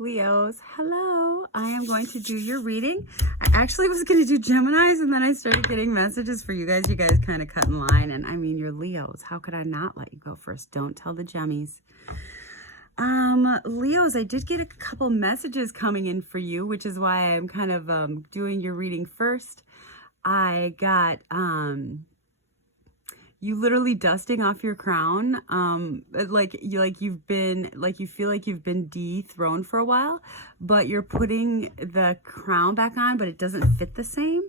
Leos, hello. I am going to do your reading. I actually was going to do Geminis, and then I started getting messages for you guys. You guys kind of cut in line, and I mean, you're Leos. How could I not let you go first? Don't tell the Gemmies. Leos, I did get a couple messages coming in for you, which is why I'm kind of doing your reading first. I got you literally dusting off your crown, you feel like you've been dethroned for a while, but you're putting the crown back on, but it doesn't fit the same.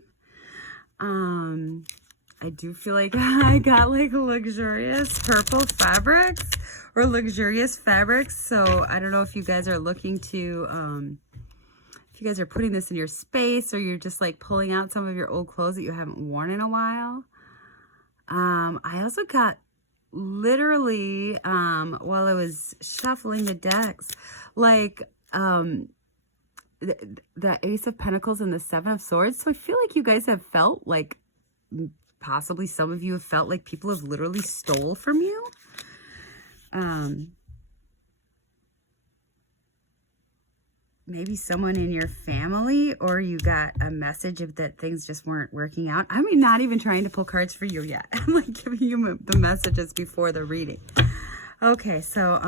I do feel like I got like luxurious purple fabrics or luxurious fabrics. So I don't know if you guys are looking to, if you guys are putting this in your space, or you're just like pulling out some of your old clothes that you haven't worn in a while. I also got literally, while I was shuffling the decks, like, the Ace of Pentacles and the Seven of Swords. So I feel like you guys have felt like, possibly some of you have felt like people have literally stole from you. Maybe someone in your family, or you got a message of that things just weren't working out. I mean, not even trying to pull cards for you yet. I'm like giving you the messages before the reading. Okay, so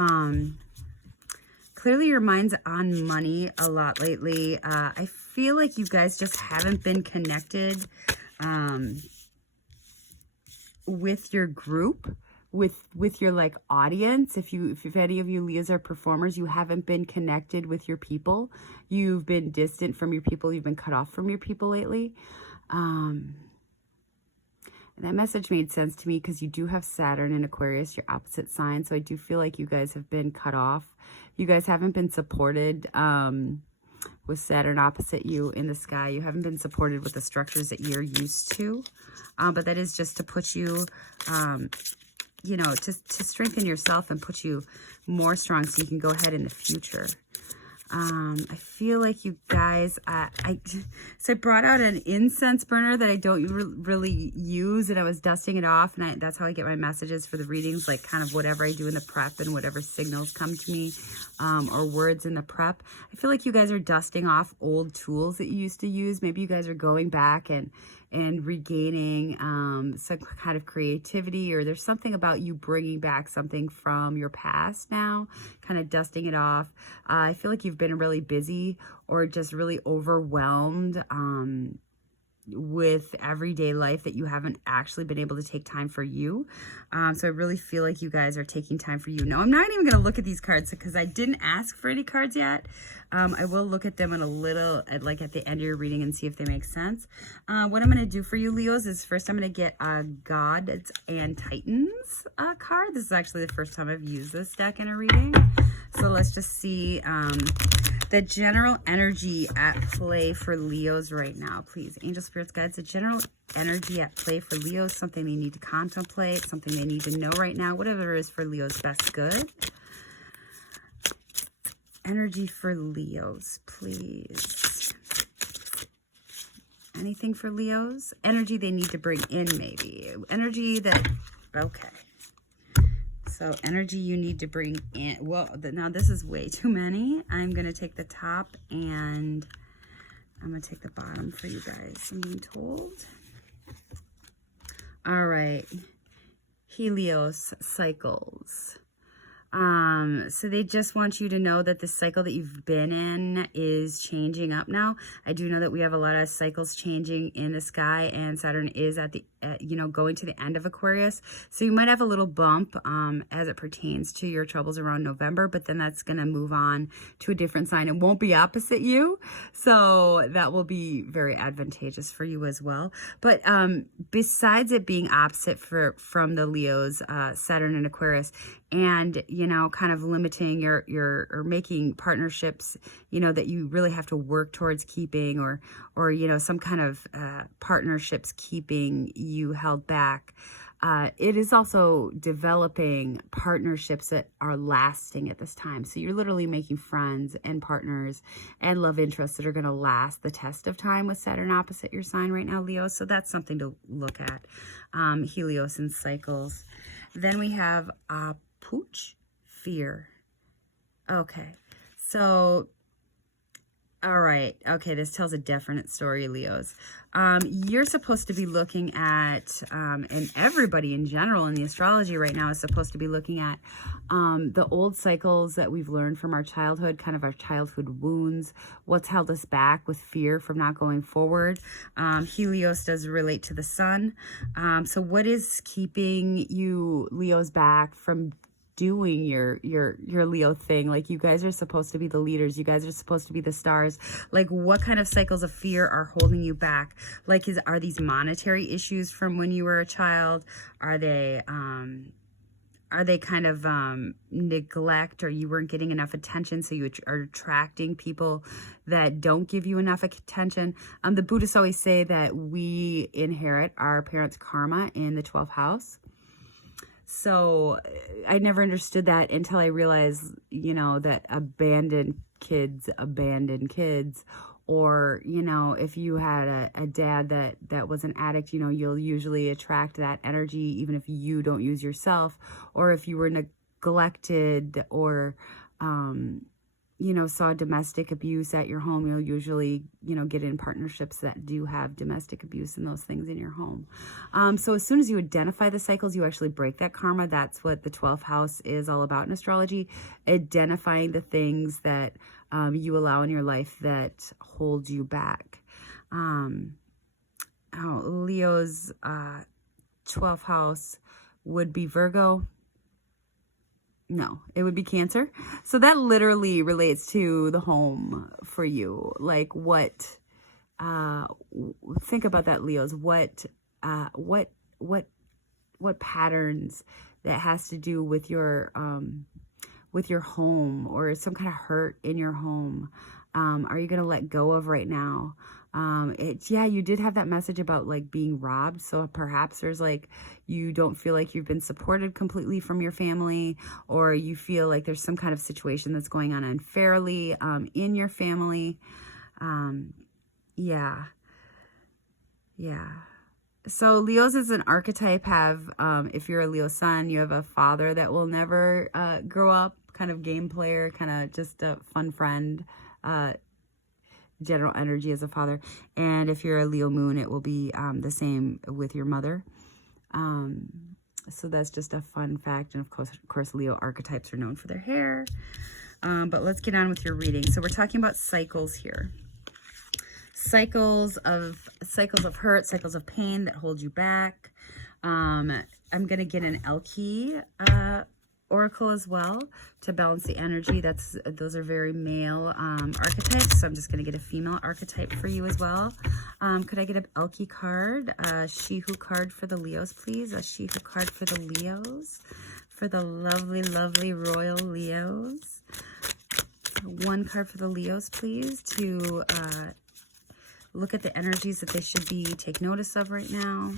clearly your mind's on money a lot lately. I feel like you guys just haven't been connected with your group, with your like audience. If any of you Leos are performers, you haven't been connected with your people. You've been distant from your people. You've been cut off from your people lately. And that message made sense to me because you do have Saturn in Aquarius, your opposite sign. So I do feel like you guys have been cut off. You guys haven't been supported with Saturn opposite you in the sky. You haven't been supported with the structures that you're used to. But that is just to put you, you know, to strengthen yourself and put you more strong so you can go ahead in the future. I feel like you guys, so I brought out an incense burner that I don't really use, and I was dusting it off, and that's how I get my messages for the readings, like kind of whatever I do in the prep and whatever signals come to me, or words in the prep. I feel like you guys are dusting off old tools that you used to use. Maybe you guys are going back and regaining some kind of creativity, or there's something about you bringing back something from your past now, kind of dusting it off. I feel like you've been really busy or just really overwhelmed with everyday life that you haven't actually been able to take time for you. So I really feel like you guys are taking time for you. Now, I'm not even going to look at these cards because I didn't ask for any cards yet. I will look at them in a little, like at the end of your reading, and see if they make sense. What I'm going to do for you, Leos, is first I'm going to get a Gods and Titans card. This is actually the first time I've used this deck in a reading. So let's just see the general energy at play for Leos right now. Please, angel, spirits, guides, the general energy at play for Leos, something they need to contemplate, something they need to know right now, whatever it is for Leos' best good. Energy for Leos, please. Anything for Leos? Energy they need to bring in, maybe. Energy that, okay. So energy you need to bring in. Well, now this is way too many. I'm going to take the top and I'm going to take the bottom for you guys, I'm being told. All right. Helios cycles. So they just want you to know that the cycle that you've been in is changing up now. I do know that we have a lot of cycles changing in the sky, and Saturn is at the, you know, going to the end of Aquarius. So you might have a little bump, as it pertains to your troubles around November, but then that's going to move on to a different sign. It won't be opposite you. So that will be very advantageous for you as well. But, besides it being opposite from the Leos, Saturn and Aquarius, and, you know, kind of limiting or making partnerships, you know, that you really have to work towards keeping, or, you know, some kind of, partnerships keeping you held back. It is also developing partnerships that are lasting at this time. So you're literally making friends and partners and love interests that are going to last the test of time with Saturn opposite your sign right now, Leo. So that's something to look at. Helios and cycles. Then we have Pooch, fear. Okay, so All right. Okay, this tells a definite story, Leos. You're supposed to be looking at, and everybody in general in the astrology right now is supposed to be looking at the old cycles that we've learned from our childhood, kind of our childhood wounds, what's held us back with fear from not going forward. Helios does relate to the sun. So what is keeping you, Leos, back from doing your Leo thing? Like, you guys are supposed to be the leaders, you guys are supposed to be the stars. Like, what kind of cycles of fear are holding you back? Like, are these monetary issues from when you were a child? Are they kind of neglect, or you weren't getting enough attention, so you are attracting people that don't give you enough attention? The Buddhists always say that we inherit our parents' karma in the 12th house. So I never understood that until I realized, you know, that abandoned kids, or, you know, if you had a dad that was an addict, you know, you'll usually attract that energy even if you don't use yourself, or if you were neglected, or, you know, saw domestic abuse at your home, you'll usually, you know, get in partnerships that do have domestic abuse and those things in your home. So as soon as you identify the cycles, you actually break that karma. That's what the 12th house is all about in astrology, identifying the things that you allow in your life that hold you back. Leo's 12th house would be Virgo. No, it would be Cancer. So that literally relates to the home for you. Like, what, think about that, Leos. What patterns that has to do with your home, or some kind of hurt in your home, are you going to let go of right now? Yeah, you did have that message about like being robbed. So perhaps there's like, you don't feel like you've been supported completely from your family, or you feel like there's some kind of situation that's going on unfairly in your family. Yeah. So Leos as an archetype have, if you're a Leo sun, you have a father that will never grow up, kind of game player, kind of just a fun friend, general energy as a father. And if you're a Leo moon, it will be the same with your mother. So that's just a fun fact. And of course, Leo archetypes are known for their hair. But let's get on with your reading. So we're talking about cycles here. Cycles of hurt, cycles of pain that hold you back. I'm going to get an Elke oracle as well to balance the energy. Those are very male archetypes, so I'm just going to get a female archetype for you as well. Could I get an Elke card, a She-Who card for the Leos, please? A She-Who card for the Leos, for the lovely, lovely royal Leos. One card for the Leos, please, to look at the energies that they should take notice of right now.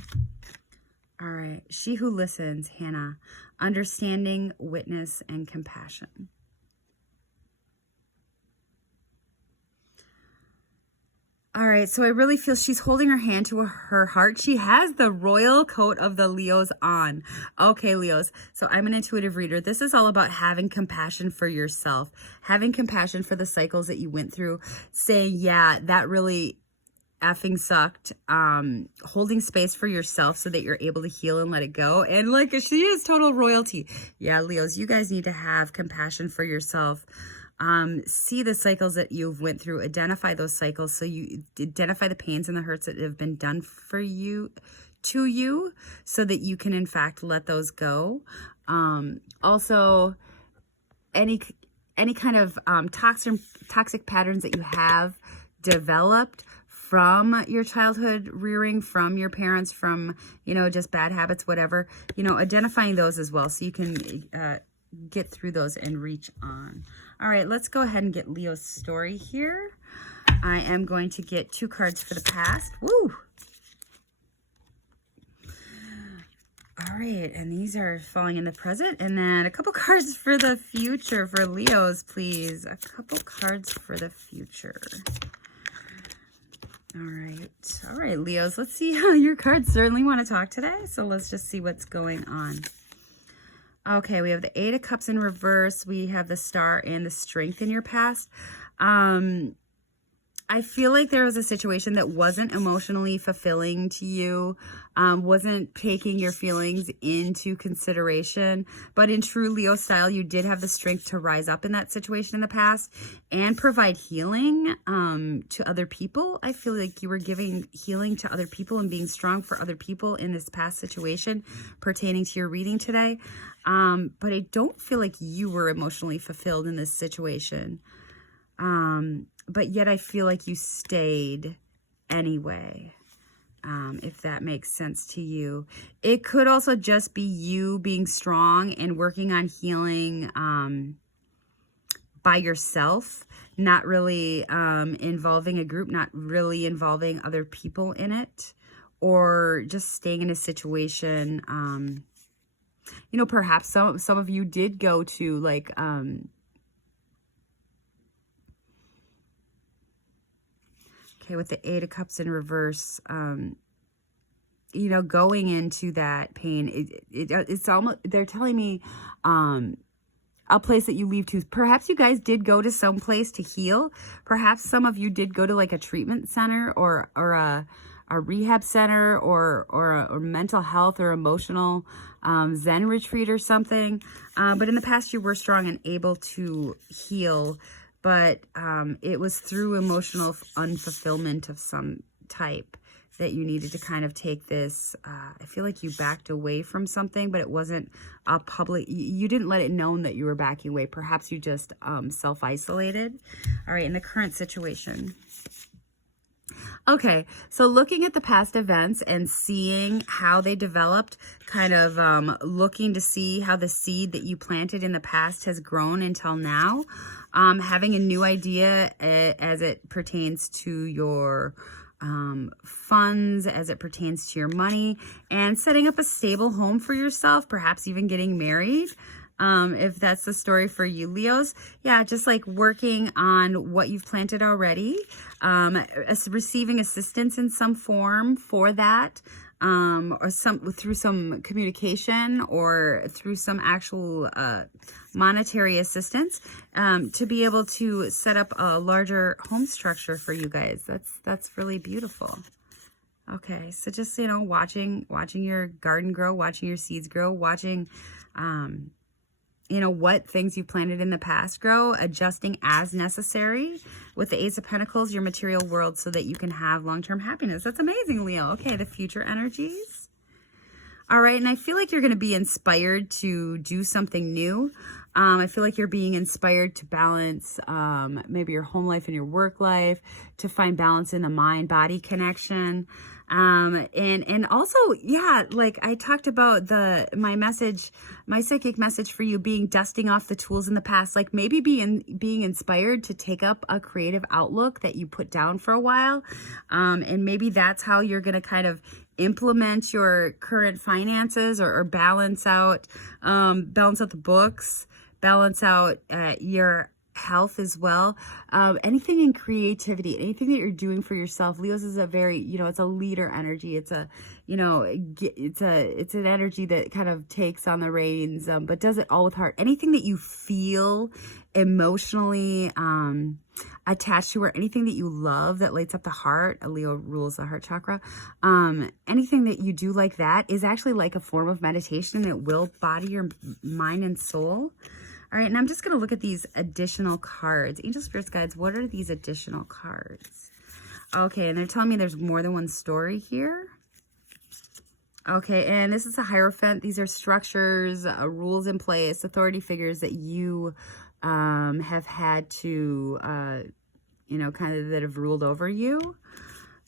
All right. She who listens, Hannah. Understanding, witness, and compassion. All right. So I really feel she's holding her hand to her heart. She has the royal coat of the Leos on. Okay, Leos. So I'm an intuitive reader. This is all about having compassion for yourself, having compassion for the cycles that you went through, saying, yeah, that really effing sucked, holding space for yourself so that you're able to heal and let it go. And like, she is total royalty. Yeah, Leos, you guys need to have compassion for yourself. See the cycles that you've went through, identify those cycles, so you identify the pains and the hurts that have been done for you, to you, so that you can in fact let those go. Also, any kind of toxic patterns that you have developed from your childhood rearing, from your parents, from, you know, just bad habits, whatever, you know, identifying those as well, so you can get through those and reach on. All right, let's go ahead and get Leo's story here. I am going to get 2 cards for the past. Woo! All right, and these are falling in the present. And then a couple cards for the future for Leos, please. A couple cards for the future. All right, Leos, let's see how your cards certainly want to talk today. So let's just see what's going on. Okay, we have the 8 of Cups in reverse. We have the Star and the Strength in your past. I feel like there was a situation that wasn't emotionally fulfilling to you, wasn't taking your feelings into consideration. But in true Leo style, you did have the strength to rise up in that situation in the past and provide healing to other people. I feel like you were giving healing to other people and being strong for other people in this past situation pertaining to your reading today. But I don't feel like you were emotionally fulfilled in this situation. But yet I feel like you stayed anyway, if that makes sense to you. It could also just be you being strong and working on healing by yourself, not really involving a group, not really involving other people in it, or just staying in a situation. You know, perhaps some of you did go to like okay, with the Eight of Cups in reverse, you know, going into that pain, it's almost, they're telling me a place that you leave to. Perhaps you guys did go to some place to heal. Perhaps some of you did go to like a treatment center or a rehab center or mental health or emotional Zen retreat or something. But in the past, you were strong and able to heal. But it was through emotional unfulfillment of some type that you needed to kind of take this. I feel like you backed away from something, but it wasn't a public. You didn't let it known that you were backing away. Perhaps you just self-isolated. All right, in the current situation. Okay, so looking at the past events and seeing how they developed, kind of looking to see how the seed that you planted in the past has grown until now, having a new idea as it pertains to your funds, as it pertains to your money, and setting up a stable home for yourself, perhaps even getting married. If that's the story for you, Leos. Yeah, just like working on what you've planted already, receiving assistance in some form for that, or through some communication or through some actual monetary assistance, to be able to set up a larger home structure for you guys. That's really beautiful. Okay, so just, you know, watching your garden grow, watching your seeds grow, watching you know, what things you planted in the past grow, adjusting as necessary with the Ace of Pentacles, your material world, so that you can have long-term happiness. That's amazing, Leo. Okay, the future energies. All right, and I feel like you're going to be inspired to do something new. I feel like you're being inspired to balance maybe your home life and your work life, to find balance in the mind-body connection. And also, yeah, like I talked about my psychic message for you being dusting off the tools in the past, like maybe being inspired to take up a creative outlook that you put down for a while. And maybe that's how you're going to kind of implement your current finances or balance out the books, balance out your health as well. Anything in creativity, anything that you're doing for yourself. Leo's is a very, you know, it's a leader energy. It's a, you know, it's an energy that kind of takes on the reins, but does it all with heart. Anything that you feel emotionally attached to, or anything that you love that lights up the heart. A Leo rules the heart chakra. Anything that you do like that is actually like a form of meditation. It will body your mind and soul. All right, and I'm just going to look at these additional cards. Angel Spirits Guides, what are these additional cards? Okay, and they're telling me there's more than one story here. Okay, and this is a Hierophant. These are structures, rules in place, authority figures that you have had to, you know, kind of that have ruled over you.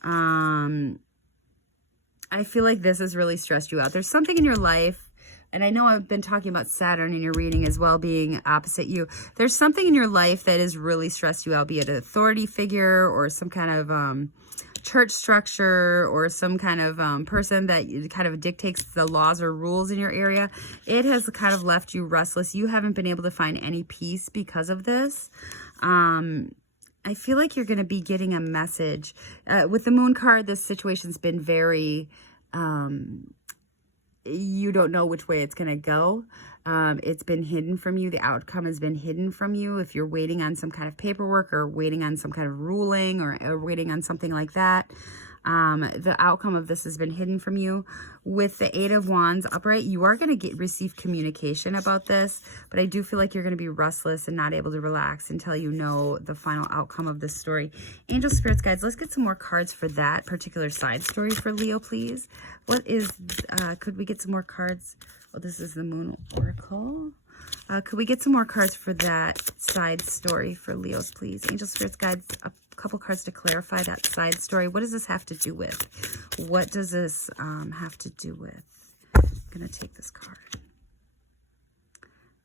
I feel like this has really stressed you out. There's something in your life. And I know I've been talking about Saturn in your reading as well, being opposite you. There's something in your life that has really stressed you out, be it an authority figure or some kind of church structure or some kind of person that kind of dictates the laws or rules in your area. It has kind of left you restless. You haven't been able to find any peace because of this. I feel like you're going to be getting a message. With the Moon card, this situation's been very... you don't know which way it's going to go. It's been hidden from you. The outcome has been hidden from you. If you're waiting on some kind of paperwork or waiting on some kind of ruling or waiting on something like that, the outcome of this has been hidden from you. With the Eight of Wands upright, you are going to receive communication about this, but I do feel like you're going to be restless and not able to relax until you know the final outcome of this story. Angel, spirits, guides, let's get some more cards for that particular side story for Leo, please. What is, could we get some more cards? Oh, this is the Moon Oracle. Could we get some more cards for that side story for Leos, please? Angel, spirits, guides, a couple cards to clarify that side story. What does this have to do with? What does this have to do with? I'm going to take this card.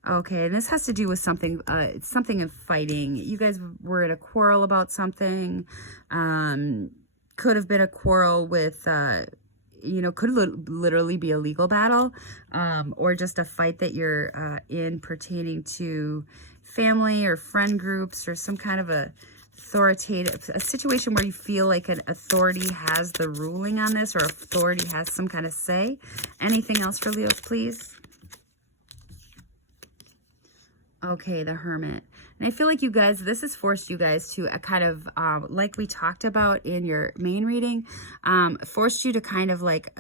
Okay, and this has to do with something, something of fighting. You guys were in a quarrel about something. Could have been a quarrel with, you know, could literally be a legal battle, or just a fight that you're in pertaining to family or friend groups or some kind of a situation where you feel like an authority has the ruling on this, or authority has some kind of say. Anything else for Leo, please? Okay, the Hermit. And I feel like you guys, this has forced you guys to kind of, like we talked about in your main reading, forced you to kind of like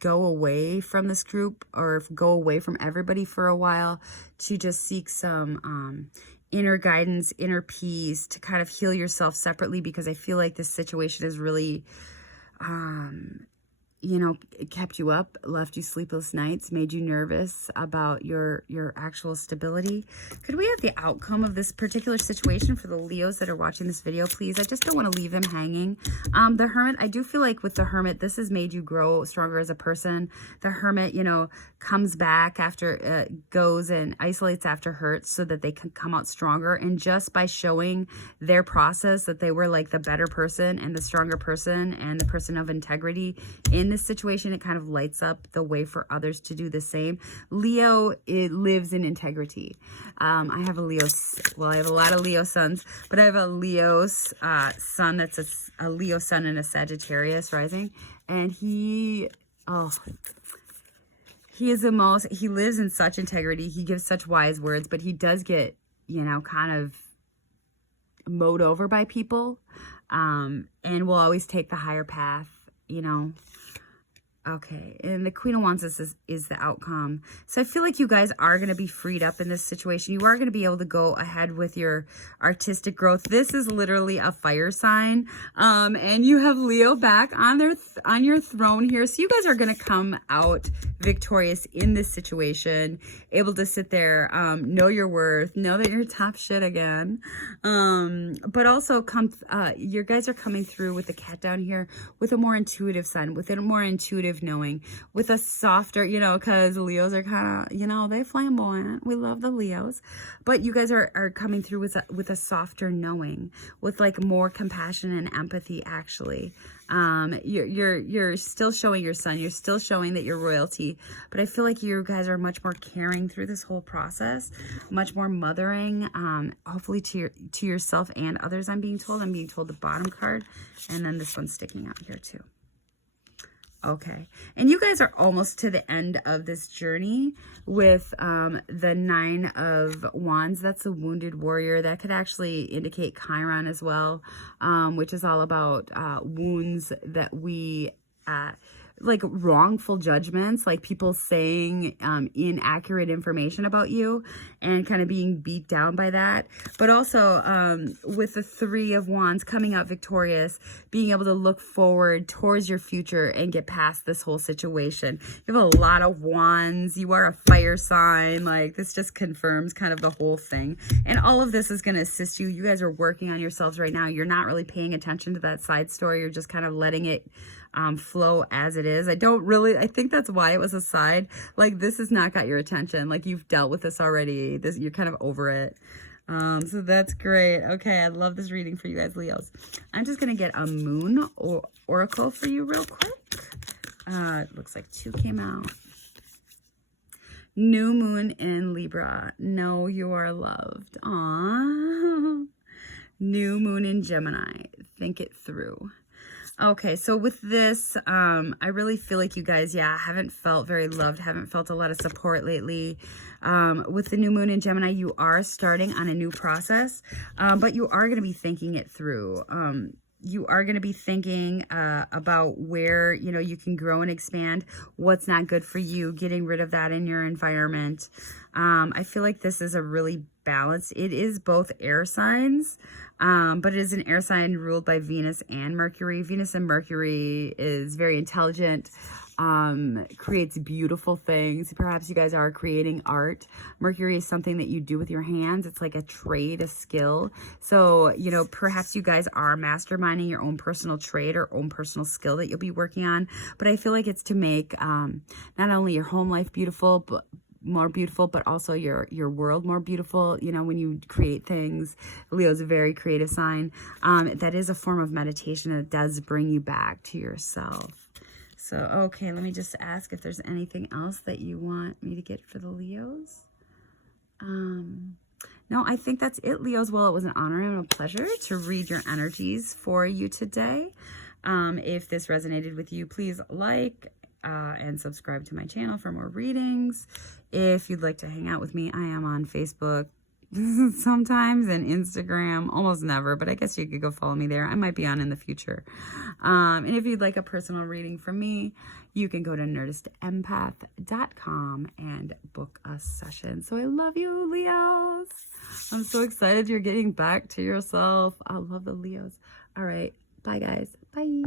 go away from this group, or go away from everybody for a while, to just seek some inner guidance, inner peace, to kind of heal yourself separately, because I feel like this situation is really, you know, it kept you up, left you sleepless nights, made you nervous about your actual stability. Could we have the outcome of this particular situation for the Leos that are watching this video, please? I just don't want to leave them hanging. The Hermit, I do feel like with the Hermit, this has made you grow stronger as a person. The Hermit, you know, comes back after, goes and isolates after hurts so that they can come out stronger. And just by showing their process that they were like the better person and the stronger person and the person of integrity in this situation, it kind of lights up the way for others to do the same. Leo, it lives in integrity. I have a Leo, well, I have a lot of Leo suns, but I have a Leo's sun that's a Leo sun and a Sagittarius rising. And he is the most, he lives in such integrity. He gives such wise words, but he does get, you know, kind of mowed over by people, and will always take the higher path, you know. Okay, and the Queen of Wands is the outcome. So I feel like you guys are going to be freed up in this situation. You are going to be able to go ahead with your artistic growth. This is literally a fire sign. And you have Leo back on your throne here. So you guys are going to come out victorious in this situation, able to sit there, know your worth, know that you're top shit again. But also you guys are coming through with the cat down here with a more intuitive sun, with a more intuitive knowing, with a softer, you know, because Leos are kind of, you know, they flamboyant. We love the Leos, but you guys are coming through with a softer knowing, with like more compassion and empathy. Actually, you're still showing your sun, you're still showing that you're royalty, but I feel like you guys are much more caring through this whole process, much more mothering, hopefully to yourself and others. I'm being told the bottom card, and then this one's sticking out here too. Okay, and you guys are almost to the end of this journey with the Nine of Wands. That's a wounded warrior. That could actually indicate Chiron as well, which is all about wounds that we like wrongful judgments, like people saying inaccurate information about you and kind of being beat down by that. But also with the Three of Wands, coming out victorious, being able to look forward towards your future and get past this whole situation. You have a lot of wands. You are a fire sign. Like, this just confirms kind of the whole thing. And all of this is going to assist you. You guys are working on yourselves right now. You're not really paying attention to that side story. You're just kind of letting it flow as it is. I think that's why it was a side. Like, this has not got your attention. Like, you've dealt with this already. You're kind of over it. So that's great. Okay, I love this reading for you guys, Leos. I'm just going to get a moon oracle for you real quick. It looks like two came out. New moon in Libra. Know you are loved. Aww. New moon in Gemini. Think it through. Okay, so with this, I really feel like you guys, haven't felt very loved, haven't felt a lot of support lately. With the new moon in Gemini, you are starting on a new process, but you are going to be thinking it through. You are going to be thinking about where, you can grow and expand, what's not good for you, getting rid of that in your environment. I feel like this is a really balanced, it is both air signs, but it is an air sign ruled by Venus and Mercury. Venus and Mercury is very intelligent, creates beautiful things. Perhaps you guys are creating art. Mercury is something that you do with your hands. It's like a trade, a skill. So, perhaps you guys are masterminding your own personal trade or own personal skill that you'll be working on. But I feel like it's to make not only your home life beautiful, but more beautiful, but also your world more beautiful. When you create things, Leo's a very creative sign. That is a form of meditation, and it does bring you back to yourself. So, okay, let me just ask if there's anything else that you want me to get for the Leos. No, I think that's it, Leos. Well, it was an honor and a pleasure to read your energies for you today. If this resonated with you, please like and subscribe to my channel for more readings. If you'd like to hang out with me, I am on Facebook sometimes and Instagram, almost never, but I guess you could go follow me there. I might be on in the future. And if you'd like a personal reading from me, you can go to nerdistempath.com and book a session. So I love you, Leos. I'm so excited you're getting back to yourself. I love the Leos. All right. Bye, guys. Bye.